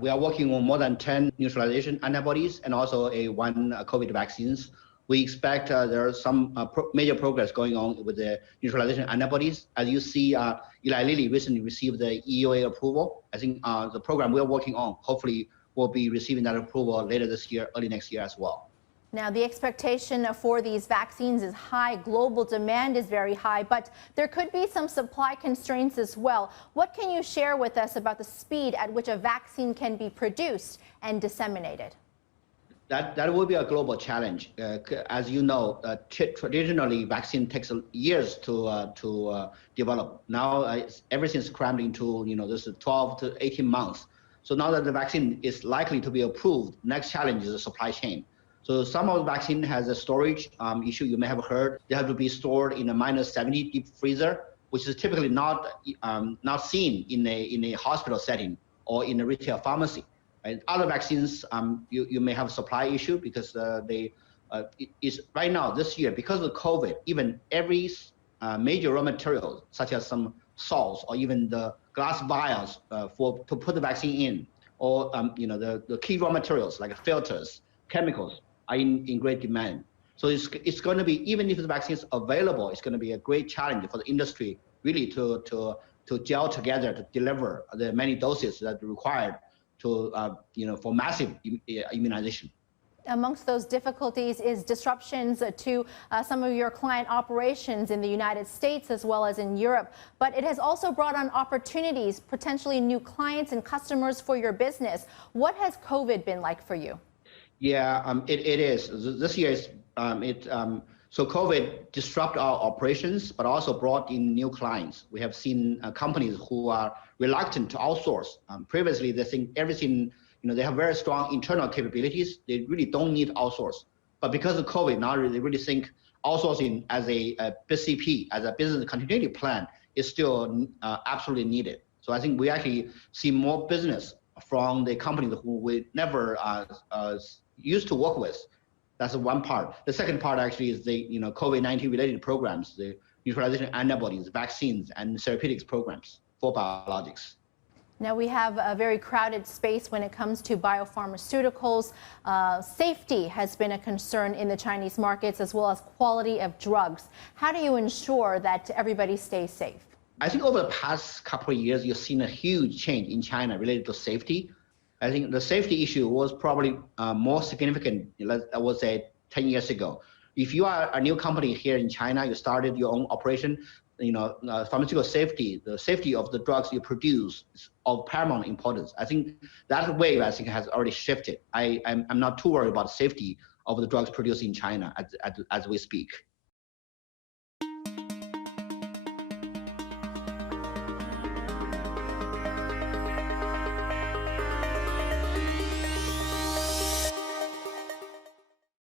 we are working on more than 10 neutralization antibodies and also one COVID vaccines. We expect there are some major progress going on with the neutralization antibodies. As you see, Eli Lilly recently received the EUA approval. I think the program we're working on hopefully will be receiving that approval later this year, early next year as well. Now, the expectation for these vaccines is high. Global demand is very high, but there could be some supply constraints as well. What can you share with us about the speed at which a vaccine can be produced and disseminated? That will be a global challenge. As you know, traditionally, vaccine takes years to develop. Now, everything's crammed into, this is 12 to 18 months. So now that the vaccine is likely to be approved, next challenge is the supply chain. So some of the vaccine has a storage issue. You may have heard they have to be stored in a -70 deep freezer, which is typically not seen in a hospital setting or in a retail pharmacy. Right? Other vaccines, you may have a supply issue because right now this year, because of COVID, even every major raw materials such as some salts or even the glass vials to put the vaccine in, or the key raw materials like filters, chemicals are in great demand. So it's going to be, even if the vaccine is available, it's going to be a great challenge for the industry really to gel together to deliver the many doses that are required for massive immunization. Amongst those difficulties is disruptions to some of your client operations in the United States as well as in Europe. But it has also brought on opportunities, potentially new clients and customers for your business. What has COVID been like for you? Yeah, it is. This year is so COVID disrupted our operations, but also brought in new clients. We have seen companies who are reluctant to outsource. Previously, they think everything, they have very strong internal capabilities. They really don't need outsource. But because of COVID, now they really think outsourcing as a BCP, as a business continuity plan, is still absolutely needed. So I think we actually see more business from the companies who we never used to work with. That's one part. The second part actually is the COVID-19 related programs, the neutralization antibodies, vaccines, and therapeutics programs for biologics. Now we have a very crowded space when it comes to biopharmaceuticals. Safety has been a concern in the Chinese markets as well as quality of drugs. How do you ensure that everybody stays safe? I think over the past couple of years, you've seen a huge change in China related to safety. I think the safety issue was probably more significant, I would say, 10 years ago. If you are a new company here in China, you started your own operation, pharmaceutical safety, the safety of the drugs you produce is of paramount importance. I think that wave, has already shifted. I'm not too worried about the safety of the drugs produced in China as we speak.